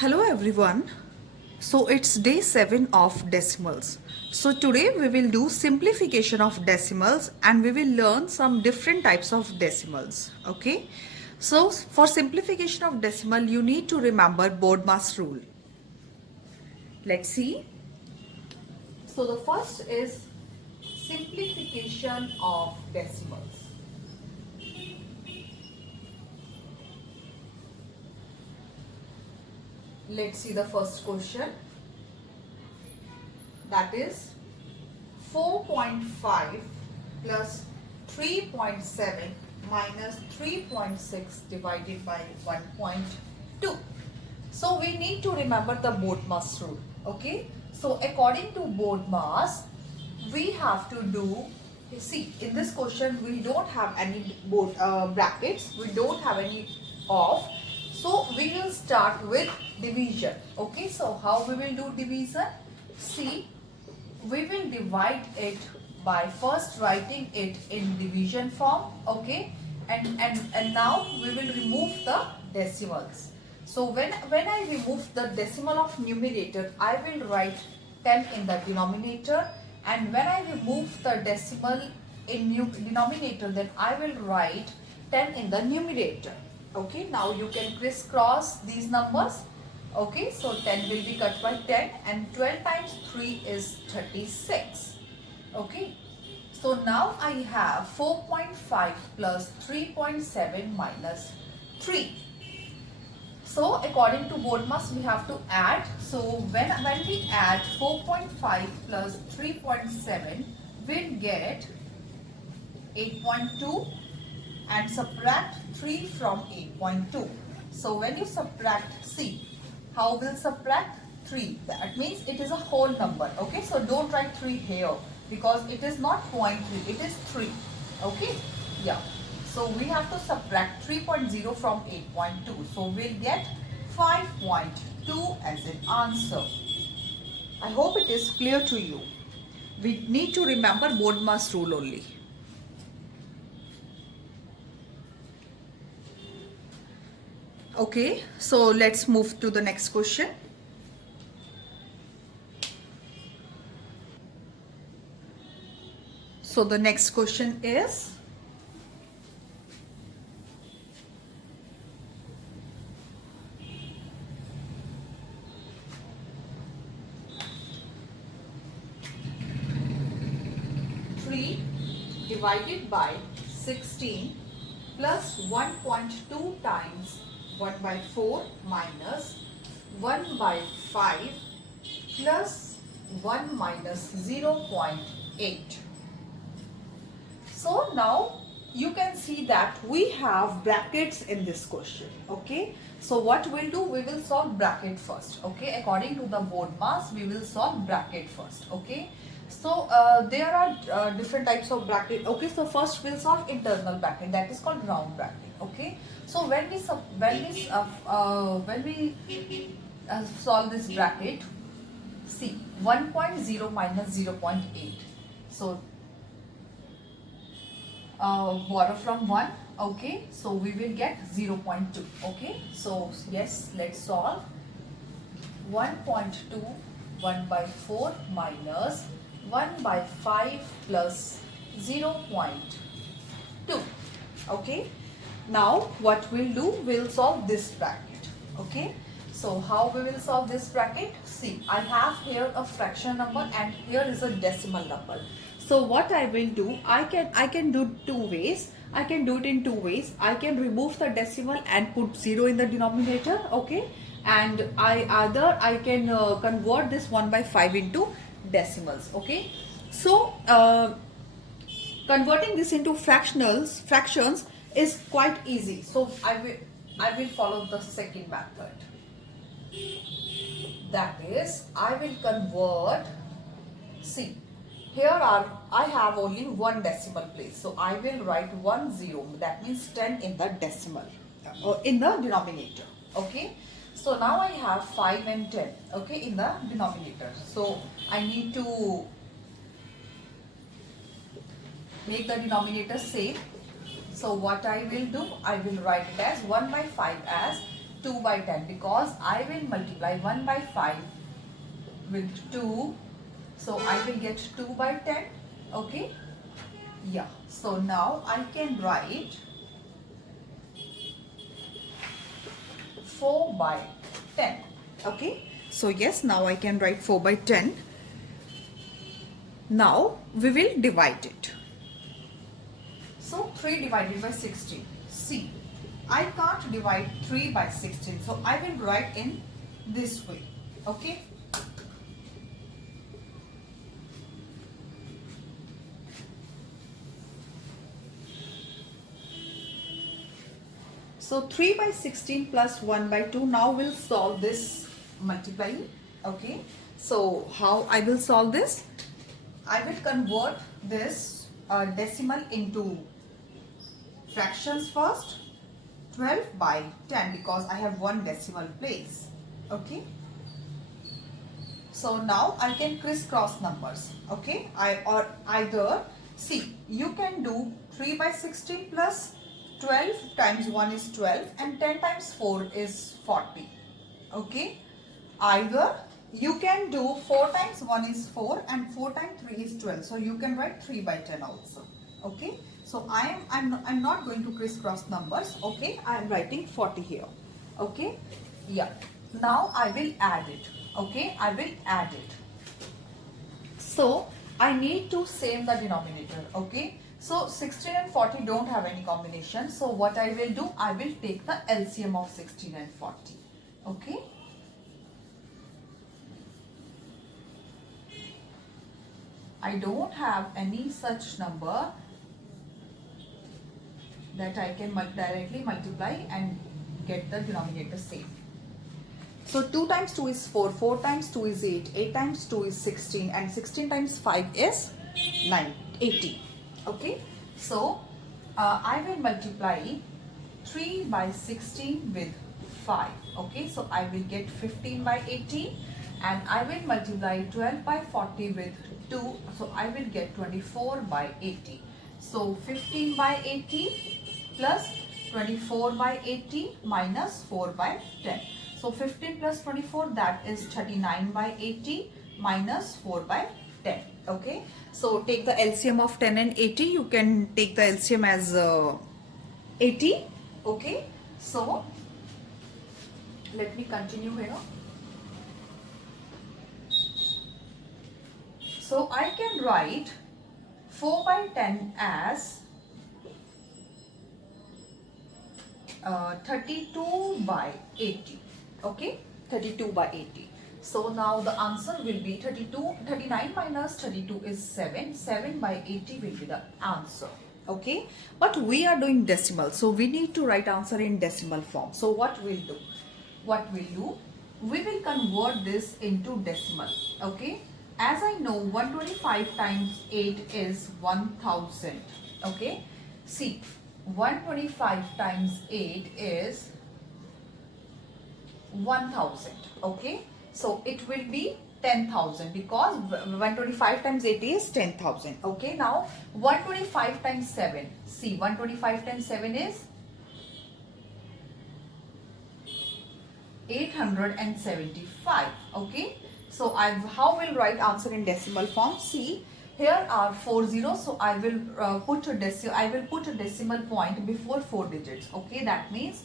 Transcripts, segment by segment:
Hello everyone. So it's day 7 of decimals. So today we will do simplification of decimals and we will learn some different types of decimals. Okay. So for simplification of decimal you need to remember BODMAS rule. Let's see. So the first is simplification of decimals. Let's see the first question. That is 4.5 plus 3.7 minus 3.6 divided by 1.2. So we need to remember the BODMAS rule. Okay. So according to BODMAS, we have to do, see in this question we don't have any brackets, we don't have any off. So we will start with division. Okay. So how we will do division? See, we will divide it by first writing it in division form. Okay. And now we will remove the decimals. So when I remove the decimal of numerator, I will write 10 in the denominator, and when I remove the decimal in denominator, then I will write 10 in the numerator. Okay, now you can crisscross these numbers. Okay, so 10 will be cut by 10 and 12 times 3 is 36. Okay, so now I have 4.5 plus 3.7 minus 3. So according to BODMAS we have to add. So when we add 4.5 plus 3.7, we'll get 8.2 and subtract 3 from 8.2. So when you subtract, see how we'll subtract 3. That means it is a whole number. Okay, so don't write 3 here because it is not 0.3, it is 3. Okay, yeah. So we have to subtract 3.0 from 8.2. So we'll get 5.2 as an answer. I hope it is clear to you. We need to remember BODMAS rule only. Okay, so let's move to the next question. So the next question is divided by 16 plus 1.2 times 1 by 4 minus 1 by 5 plus 1 minus 0.8. So now you can see that we have brackets in this question. Okay, so what we'll do, we will solve bracket first. Okay, according to the BODMAS we will solve bracket first. Okay, so there are different types of bracket. Okay, so first we'll solve internal bracket, that is called round bracket. Okay, so when we solve this bracket, see 1.0 minus 0.8. So borrow from 1. Okay, so we will get 0.2. Okay, so yes, let's solve. 1.2 1 by 4 minus 1 by 5 plus 0.2. Okay, now what we'll do, we'll solve this bracket. Okay, so how we will solve this bracket? See, I have here a fraction number and here is a decimal number. So what I will do, I can do two ways. I can do it in two ways. I can remove the decimal and put 0 in the denominator. Okay, and I can convert this 1 by 5 into decimals. Okay, so converting this into fractions is quite easy. So I will follow the second method. That is, I will convert. See, I have only one decimal place, so I will write 10. That means 10 in the decimal or in the denominator. Okay, so now I have 5 and 10. Okay, in the denominator. So I need to make the denominator same. So what I will do, I will write it as 1 by 5 as 2 by 10 because I will multiply 1 by 5 with 2. So I will get 2 by 10. Okay. Yeah. So now I can write 4 by 10. Okay. So yes, now I can write 4 by 10. Now we will divide it. So 3 divided by 16. See, I can't divide 3 by 16. So I will write in this way. Okay. So 3 by 16 plus 1 by 2. Now we'll solve this multiplying. Okay. So how I will solve this? I will convert this decimal into fractions first. 12 by 10 because I have one decimal place. Okay. So now I can crisscross numbers. Okay. Either see, you can do 3 by 16 plus 12 times 1 is 12 and 10 times 4 is 40. Okay. Either you can do 4 times 1 is 4 and 4 times 3 is 12. So you can write 3 by 10 also. Okay. So I'm not going to crisscross numbers. Okay. I am writing 40 here. Okay. Yeah. Now I will add it. Okay. I will add it. So I need to same the denominator. Okay. So 16 and 40 don't have any combination. So what I will do, I will take the LCM of 16 and 40. Okay. I don't have any such number that I can directly multiply and get the denominator same. So 2 times 2 is 4, 4 times 2 is 8, 8 times 2 is 16 and 16 times 5 is 80. Okay. So I will multiply 3 by 16 with 5. Okay. So I will get 15 by 80 and I will multiply 12 by 40 with 2. So I will get 24 by 80. So 15 by 80 plus 24 by 80 minus 4 by 10. So 15 plus 24, that is 39 by 80 minus 4 by 10. Okay. So take the LCM of 10 and 80. You can take the LCM as 80. Okay. So let me continue here. So I can write 4 by 10 as 32 by 80. Okay, 32 by 80. So now the answer will be 39 minus 32 is 7. 7 by 80 will be the answer. Okay, but we are doing decimal, so we need to write answer in decimal form. So what we'll do? We will convert this into decimal. Okay, as I know 125 times 8 is 1000. Okay, see, 125 times 8 is 1000. Okay, so it will be 10,000 because 125 times 80 is 10,000. Okay, now 125 times 7. See, 125 times 7 is 875. Okay, so how will write answer in decimal form? See, here are 4 zeros, so I will put a decimal point before 4 digits. Okay, that means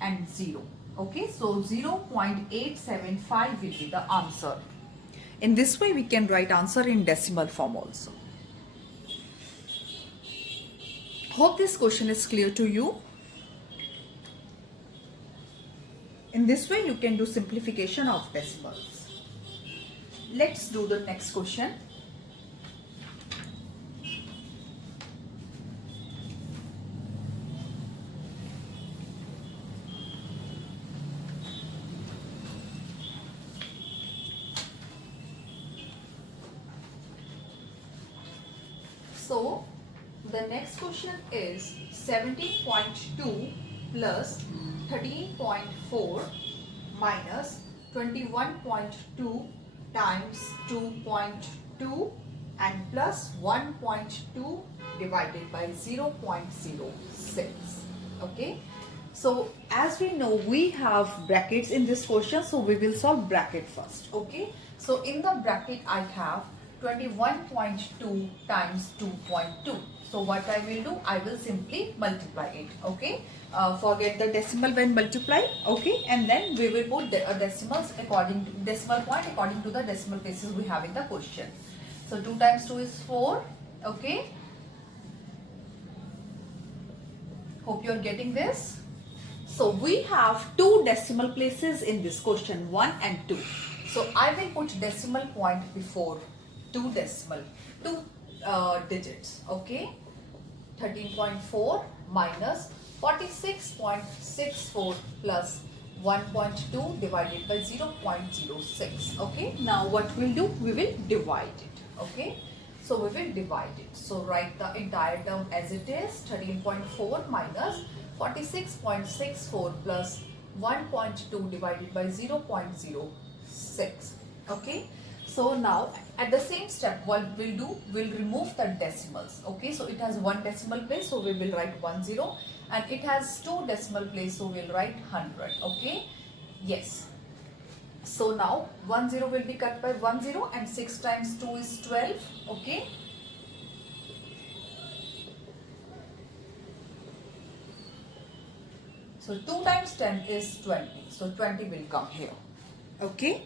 and 0. Okay, so 0.875 will be the answer. In this way, we can write answer in decimal form also. Hope this question is clear to you. In this way, you can do simplification of decimals. Let's do the next question. So the next question is 17.2 plus 13.4 minus 21.2 times 2.2 and plus 1.2 divided by 0.06. Okay, So as we know, we have brackets in this question, so we will solve bracket first. Okay, so in the bracket I have 21.2 times 2.2. So what I will do, I will simply multiply it. Okay, forget the decimal when multiply. Okay, and then we will put the decimals according to decimal point according to the decimal places we have in the question. So 2 times 2 is 4. Okay, hope you are getting this. So we have two decimal places in this question, 1 and 2. So I will put decimal point before two digits. Okay, 13.4 minus 46.64 plus 1.2 divided by 0.06. Okay, now what we'll do, we will divide it. Okay, so we will divide it. So write the entire term as it is, 13.4 minus 46.64 plus 1.2 divided by 0.06. Okay, so now at the same step, what we'll do, we'll remove the decimals. Okay, so it has one decimal place, so we will write 10, and it has two decimal place, so we'll write 100. Okay, yes. So now 10 will be cut by 10, and 6 times 2 is 12. Okay, so 2 times 10 is 20. So 20 will come here. Okay,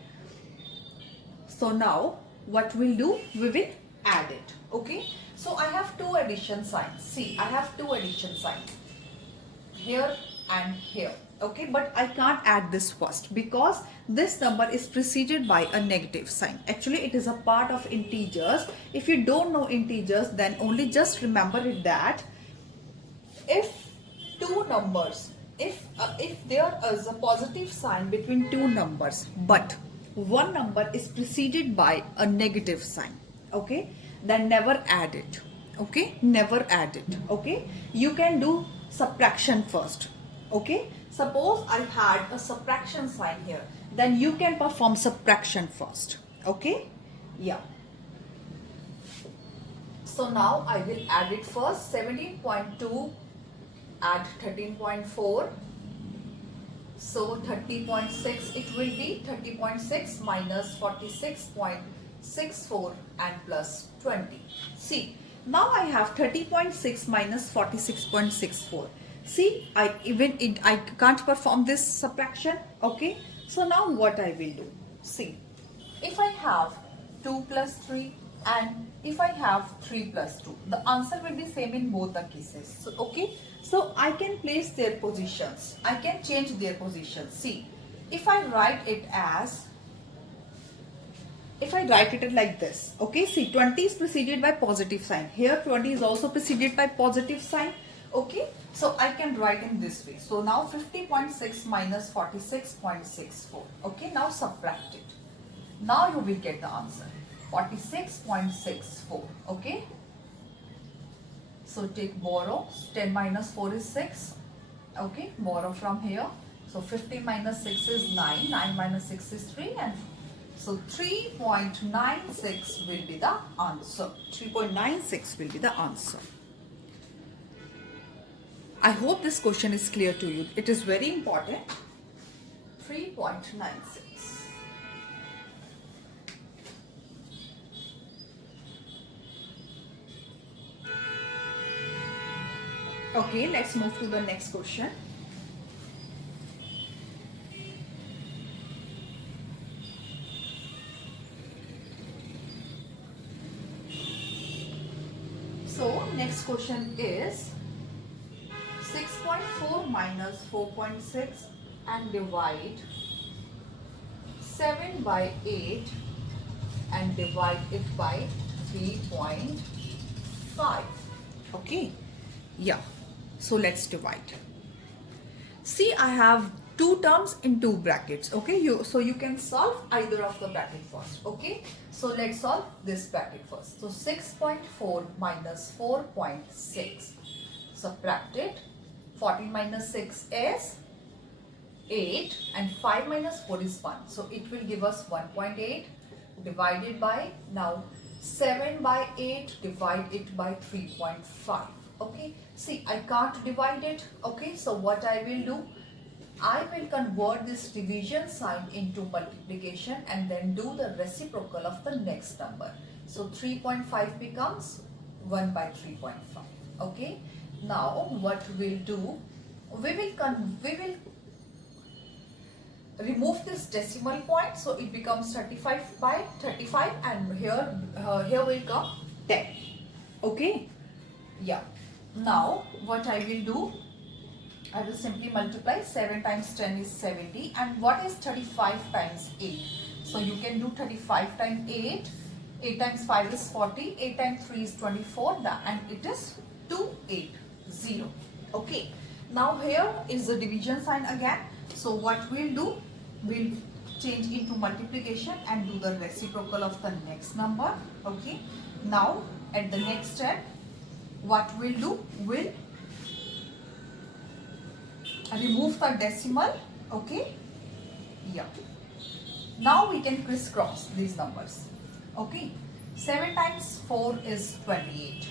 so now what we'll do, we will add it. Okay, so I have two addition signs. See, I have two addition signs here and here. Okay, but I can't add this first because this number is preceded by a negative sign. Actually, it is a part of integers. If you don't know integers, then only just remember it that if two numbers, if there is a positive sign between two numbers, but one number is preceded by a negative sign, okay, then never add it. Okay, never add it. Okay, you can do subtraction first. Okay, suppose I had a subtraction sign here, then you can perform subtraction first. Okay, yeah. So now I will add it first. 17.2 add 13.4. So 30.6, it will be 30.6 minus 46.64 and plus 20. See, now I have 30.6 minus 46.64. See, I can't perform this subtraction. Okay, so now what I will do, see, if I have 2 plus 3 and if I have 3 plus 2, the answer will be same in both the cases. So okay, so I can place their positions, I can change their positions. See, if I write it like this, okay, see, 20 is preceded by positive sign. Here 20 is also preceded by positive sign. Okay, so I can write in this way. So now 50.6 minus 46.64. Okay, now subtract it. Now you will get the answer, 46.64. Okay, so take borrow. 10 minus 4 is 6. Okay, borrow from here. So 50 minus 6 is 9. 9 minus 6 is 3, and so 3.96 will be the answer. 3.96 will be the answer. I hope this question is clear to you. It is very important. 3.96. Okay, let's move to the next question. So, next question is 6.4 minus 4.6 and divide 7 by 8 and divide it by 3.5. Okay, yeah. So let's divide. See, I have two terms in two brackets. Okay, so you can solve either of the bracket first. Okay, so let's solve this bracket first. So 6.4 minus 4.6. Subtract it. 14 minus 6 is 8 and 5 minus 4 is 1. So it will give us 1.8 divided by, now 7 by 8, divide it by 3.5. Okay, see, I can't divide it. Okay, so what I will do, I will convert this division sign into multiplication and then do the reciprocal of the next number. So 3.5 becomes 1 by 3.5. Okay, now what we'll do, we will remove this decimal point, so it becomes 35 by 35, and here will come 10. Okay, yeah. Now what I will do, I will simply multiply. 7 times 10 is 70, and what is 35 times 8? So you can do 35 times 8. 8 times 5 is 40, 8 times 3 is 24, and it is 280. Okay, now here is the division sign again. So what we'll do, we'll change into multiplication and do the reciprocal of the next number. Okay, now at the next step, what we'll do, we'll remove the decimal. Okay, yeah. Now we can crisscross these numbers. Okay, 7 times 4 is 28.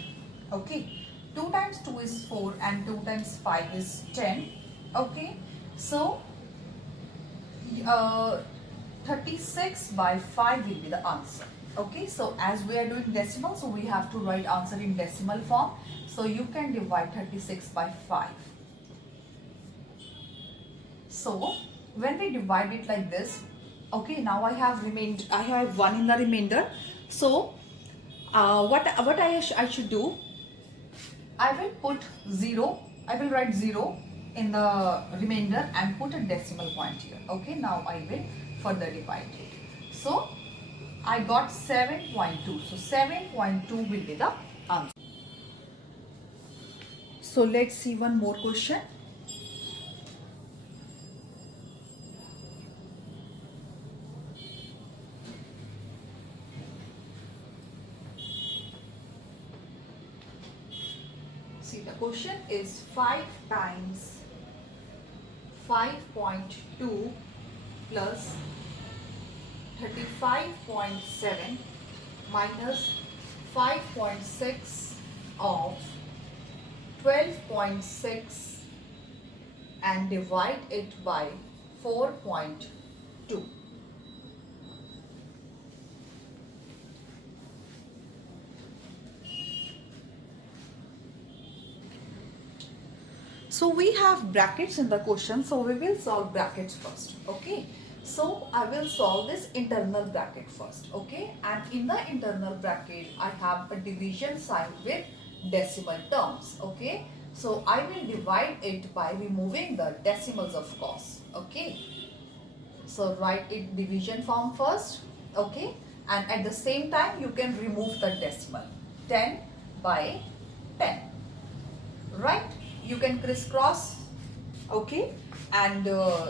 Okay, 2 times 2 is 4 and 2 times 5 is 10. Okay, so 36 by 5 will be the answer. Okay, so as we are doing decimal, so we have to write answer in decimal form. So you can divide 36 by 5. So when we divide it like this, okay, now I have 1 in the remainder. So what I should do, I will put 0, I will write 0 in the remainder and put a decimal point here. Okay, now I will further divide it. So I got 7.2. So 7.2 will be the answer. So let's see one more question. See, the question is 5 times 5.2 plus 35.7 minus 5.6 of 12.6 and divide it by 4.2. So we have brackets in the question, so we will solve brackets first. Okay, so I will solve this internal bracket first. Okay, and in the internal bracket I have a division sign with decimal terms. Okay, so I will divide it by removing the decimals, of course. Okay, so write it division form first. Okay, and at the same time you can remove the decimal. 10 by 10, right? You can crisscross. Okay, and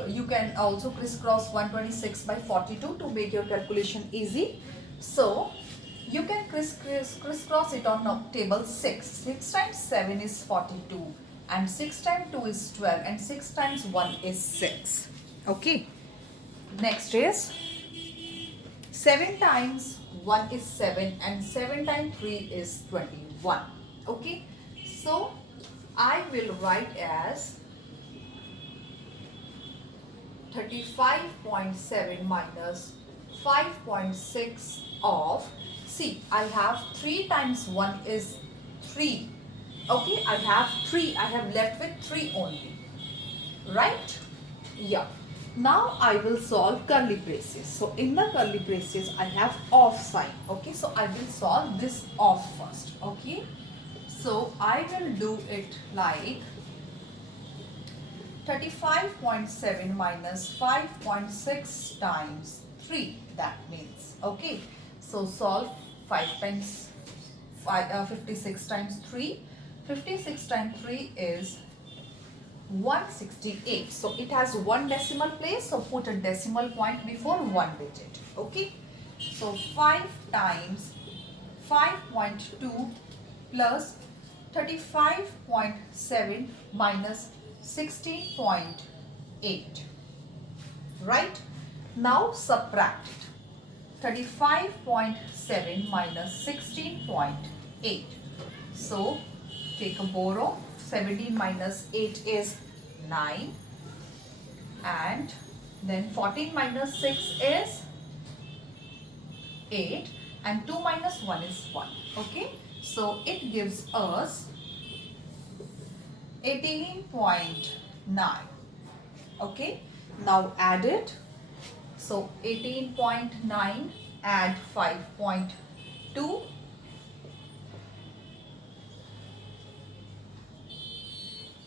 you can also crisscross 126 by 42 to make your calculation easy. So you can crisscross it on table 6. 6 times 7 is 42, and 6 times 2 is 12, and 6 times 1 is 6. Okay, next is 7 times 1 is 7, and 7 times 3 is 21. Okay, so I will write as 35.7 minus 5.6 of, see, I have 3 times 1 is 3. Okay, I have 3, I have left with 3 only, right? Yeah. Now I will solve curly braces. So in the curly braces I have off sign. Okay, so I will solve this off first. Okay, so I will do it like 35.7 minus 5.6 times 3. That means, okay, so solve 5 times 56 times 3. 56 times 3 is 168. So it has one decimal place, so put a decimal point before one digit. Okay, so 5 times 5.2 plus 35.7 minus 16.8. Right, now subtract it. 35.7 minus 16.8. So take a borrow. 17 minus 8 is 9. And then 14 minus 6 is 8. And 2 minus 1 is 1. Okay. So it gives us 18.9. Okay. Now add it. So 18.9 add 5.2.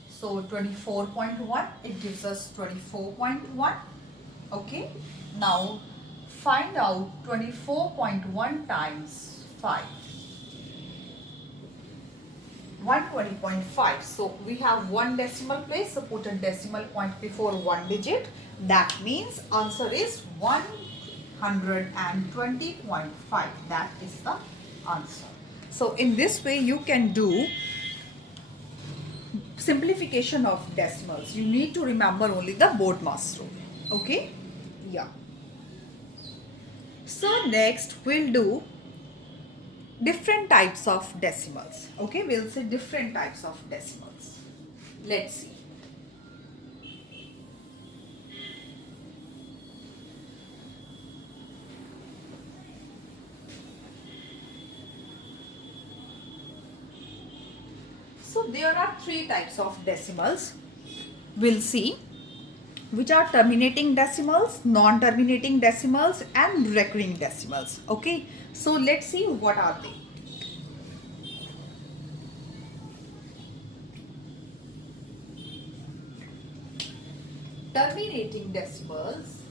So 24.1, it gives us 24.1. Okay. Now find out 24.1 times 5. 120.5. So we have one decimal place. So put a decimal point before one digit. That means answer is 120.5. That is the answer. So in this way you can do simplification of decimals. You need to remember only the Bodmas rule. Okay. Yeah. So next we'll do different types of decimals. Okay, we'll say different types of decimals. Let's see. So there are three types of decimals. We'll see, which are terminating decimals, non-terminating decimals and recurring decimals. Okay, so let's see what are they. Terminating decimals,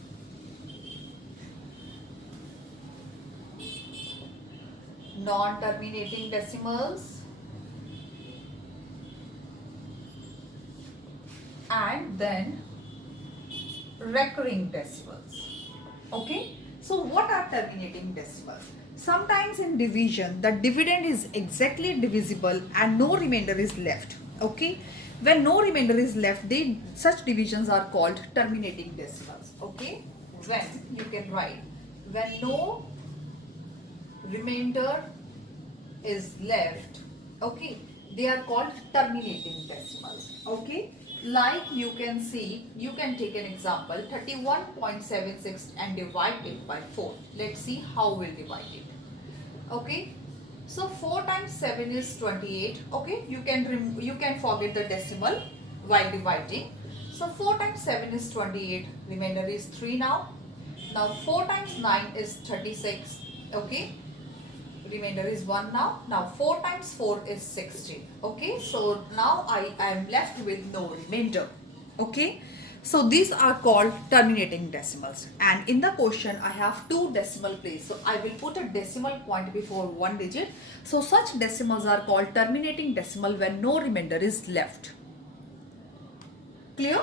non-terminating decimals and then recurring decimals. Okay, so what are terminating decimals? Sometimes in division the dividend is exactly divisible and no remainder is left. Okay, when no remainder is left, such divisions are called terminating decimals. Okay, when you can write when no remainder is left, okay, they are called terminating decimals. Okay, like you can see, you can take an example 31.76 and divide it by 4. Let's see how we'll divide it. Okay, so 4 times 7 is 28. Okay, you can forget the decimal while dividing. So 4 times 7 is 28, remainder is 3 now. Now 4 times 9 is 36. Okay, remainder is 1 now. Now 4 times 4 is 16. Okay, so now I am left with no remainder. Okay, so these are called terminating decimals, and in the question I have two decimal places, so I will put a decimal point before one digit. So such decimals are called terminating decimal when no remainder is left. Clear?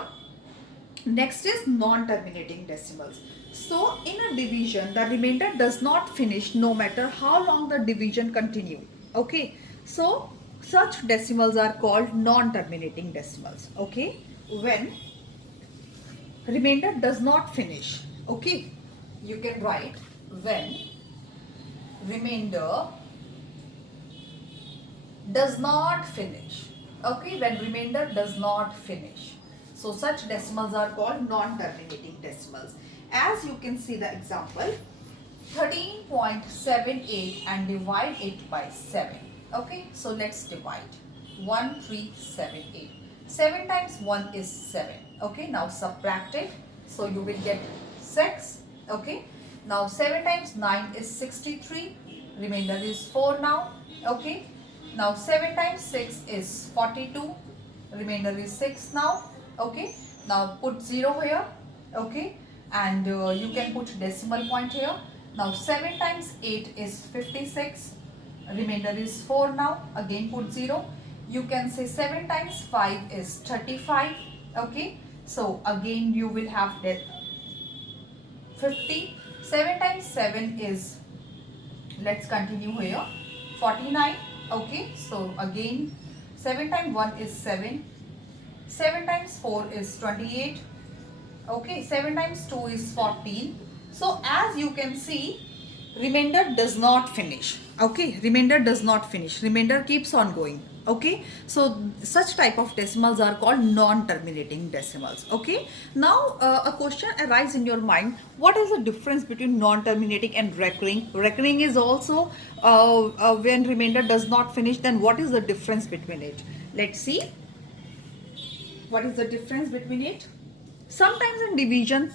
Next is non-terminating decimals. So in a division, the remainder does not finish no matter how long the division continue. Okay, so such decimals are called non-terminating decimals. Okay, when remainder does not finish. Okay, you can write when remainder does not finish. Okay, when remainder does not finish. So such decimals are called non-terminating decimals. As you can see the example, 13.78 and divide it by 7. Okay, so let's divide. 1378. 7 times 1 is 7. Okay, now subtract it. So you will get 6. Okay, now 7 times 9 is 63. Remainder is 4 now. Okay, now 7 times 6 is 42. Remainder is 6 now. Okay, now put 0 here. Okay, and you can put decimal point here. Now 7 times 8 is 56. Remainder is 4 now. Again put 0. You can say 7 times 5 is 35. Okay, so again you will have 50. 7 times 7 is, let's continue here, 49. Okay, so again 7 times 1 is 7. 7 times 4 is 28. Okay, 7 times 2 is 14. So as you can see, remainder does not finish. Okay, remainder does not finish, remainder keeps on going. Okay, so such type of decimals are called non-terminating decimals. Okay, now a question arises in your mind: what is the difference between non-terminating and recurring? Recurring is also when remainder does not finish. Then what is the difference between it? Let's see what is the difference between it. Sometimes in division,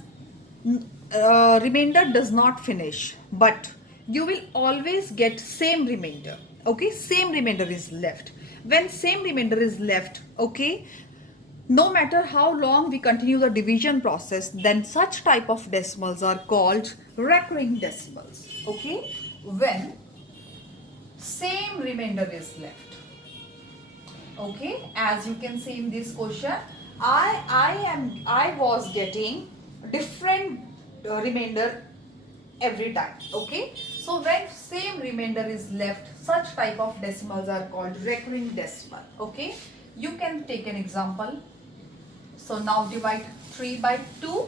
remainder does not finish, but you will always get same remainder. Okay, same remainder is left. When same remainder is left, okay, no matter how long we continue the division process, then such type of decimals are called recurring decimals. Okay, when same remainder is left. Okay, as you can see in this question, I was getting different remainder every time. Okay, so when same remainder is left, such type of decimals are called recurring decimal. Okay, you can take an example. So now divide 3 by 2.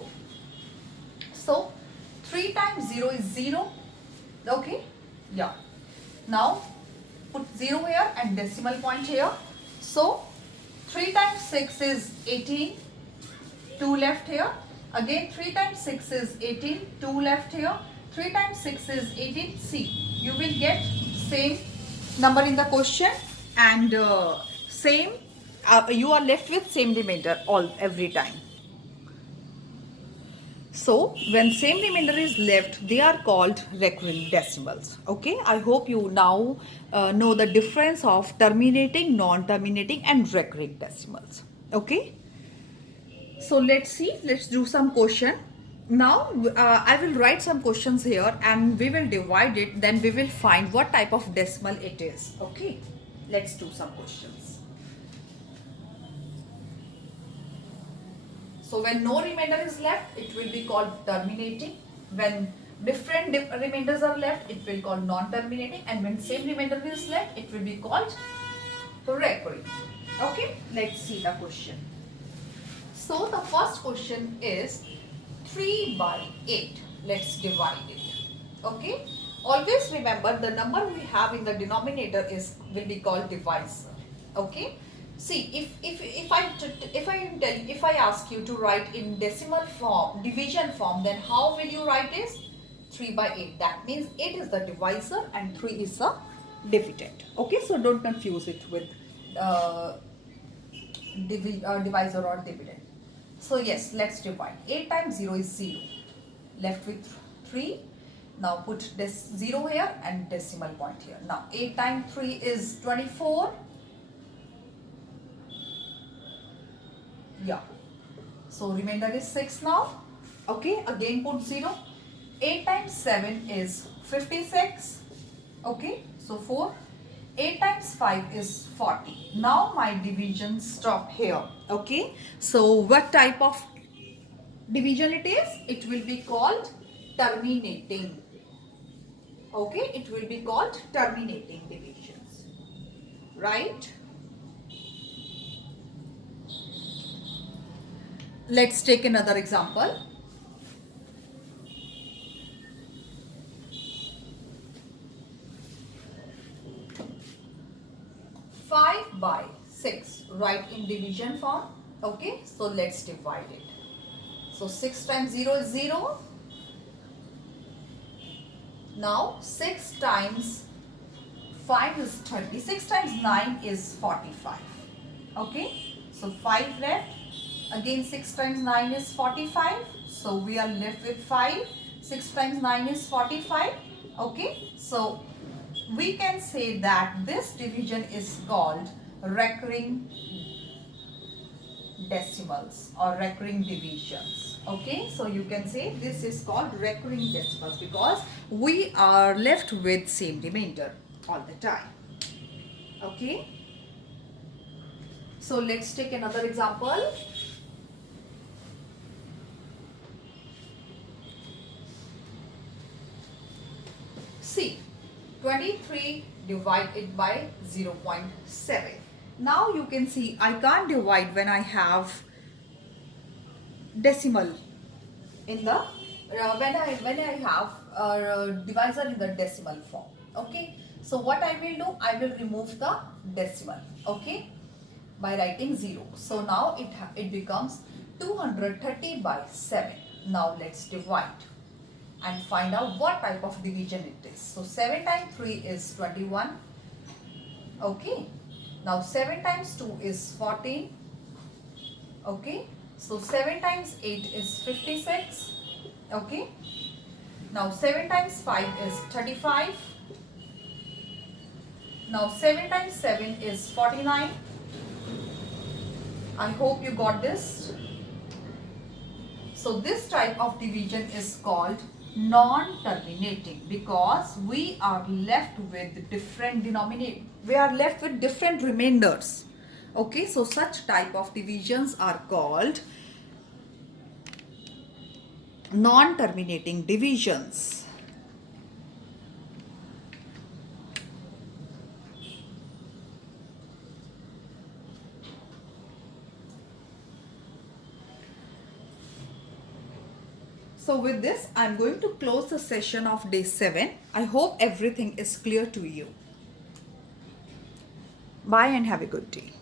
So 3 times 0 is 0. Okay, yeah. Now put 0 here and decimal point here. So 3 times 6 is 18, 2 left here. Again 3 times 6 is 18, 2 left here. 3 times 6 is 18. See, you will get same number in the question and same, you are left with same remainder every time. So when same remainder is left, they are called recurring decimals. Okay, I hope you now know the difference of terminating, non-terminating and recurring decimals. Okay, so let's see, let's do some question. Now I will write some questions here and we will divide it, then we will find what type of decimal it is. Okay, let's do some questions. So when no remainder is left, it will be called terminating. When different remainders are left, it will be called non-terminating. And when same remainder is left, it will be called recurring. Okay, let's see the question. So the first question is 3 by 8. Let's divide it. Okay, always remember the number we have in the denominator will be called divisor. Okay. See, if I ask you to write in decimal form, division form, then how will you write this? 3 by 8. That means 8 is the divisor and 3 is the dividend. Okay, so don't confuse it with divisor or dividend. So yes, let's divide. 8 times 0 is 0. Left with 3. Now put this 0 here and decimal point here. Now 8 times 3 is 24. Yeah, so remainder is 6 now. Okay, again put 0. 8 times 7 is 56. Okay, so 4. 8 times 5 is 40. Now my division stop here. Okay, so what type of division it is? It will be called terminating. Okay, it will be called terminating divisions, right? Let's take another example. Five by 6, write in division form. Okay, so let's divide it. So 6 times 0 is 0. Now 6 times 5 is 30. 6 times 9 is 45. Okay, so 5 left. Again 6 times 9 is 45. So we are left with 5. 6 times 9 is 45. Okay, so we can say that this division is called recurring decimals or recurring divisions. Okay, so you can say this is called recurring decimals because we are left with same remainder all the time. Okay, so let's take another example. See, 23 divided by 0.7. Now you can see I can't divide when I have decimal in the when I have a divisor in the decimal form. Okay, so what I will do, I will remove the decimal, okay, by writing 0. So now it becomes 230 by 7. Now let's divide and find out what type of division it is. So 7 times 3 is 21. Okay, now 7 times 2 is 14. Okay, so 7 times 8 is 56. Okay, now 7 times 5 is 35. Now 7 times 7 is 49. I hope you got this. So this type of division is called non-terminating because we are left with different denominator. We are left with different remainders. Okay, so such type of divisions are called non-terminating divisions. So with this, I am going to close the session of day 7. I hope everything is clear to you. Bye and have a good day.